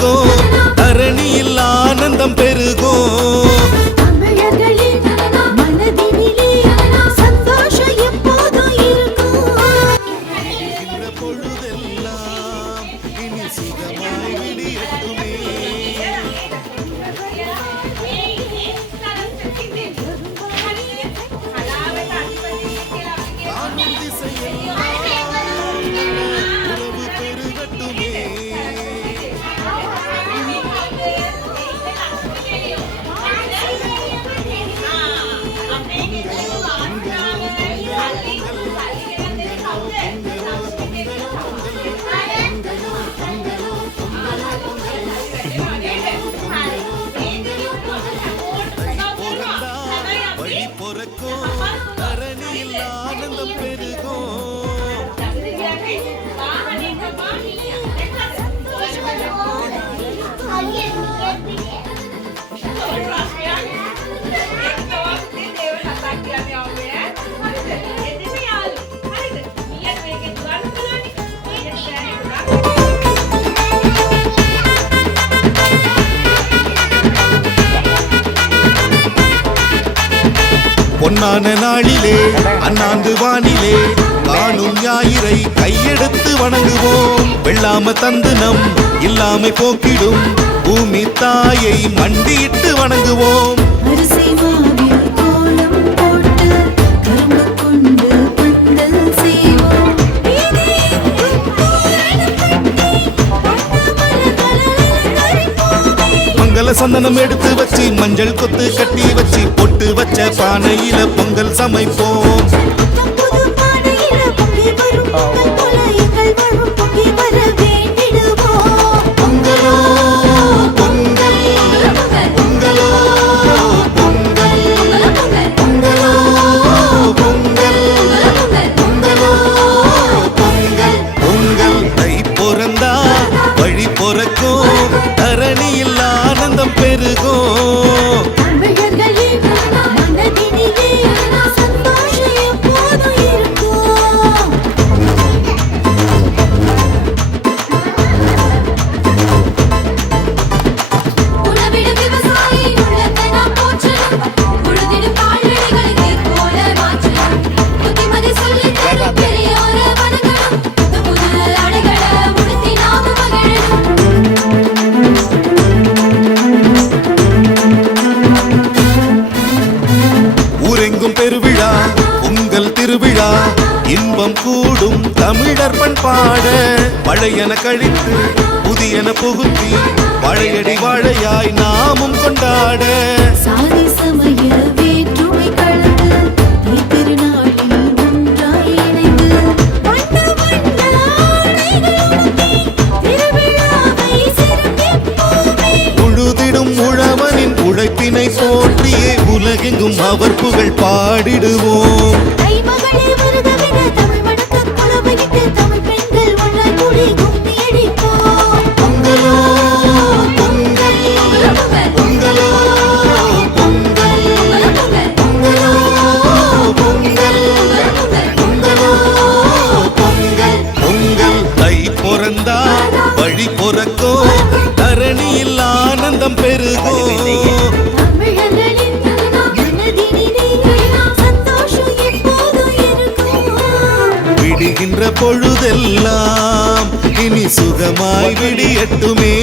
பொறக்கும் தரணியில் ஆனந்தம் பெருகும் பொன்னான நாளிலே அண்ணாந்து வானிலே காணும் ஞாயிறை கையெடுத்து வணங்குவோம் வெள்ளாம தந்து நம் இல்லாமை போக்கிடும் பூமி தாயை மண்டியிட்டு வணங்குவோம் சந்தனம் எடுத்து வச்சு மஞ்சள் கொத்து கட்டி வச்சு பொட்டு வச்ச பானையில பொங்கல் சமைப்போம் பெருவிழா உங்கள் திருவிழா இன்பம் கூடும் தமிழர் பண்பாட பழையன கழித்து புதியன புகுத்தி பழையடி வாழையாய் நாமும் கொண்டாட சாதி சமய வேற்றுமை கலந்து திருநாளில் ஒன்றாய் இணைந்து வண்ண வண்ண திருவிழாவை சிறப்பிப்போமே உழுதிடும் உழவனின் உழைப்பினை போற்றியே உலகெங்கும் அவர் புகழ் பாடிடுவோம் பொறந்தா வழி பொறக்கும் தரணியில் ஆனந்தம் பெருகும் விடுகின்ற பொழுதெல்லாம் இனி சுகமாய் விடியட்டுமே.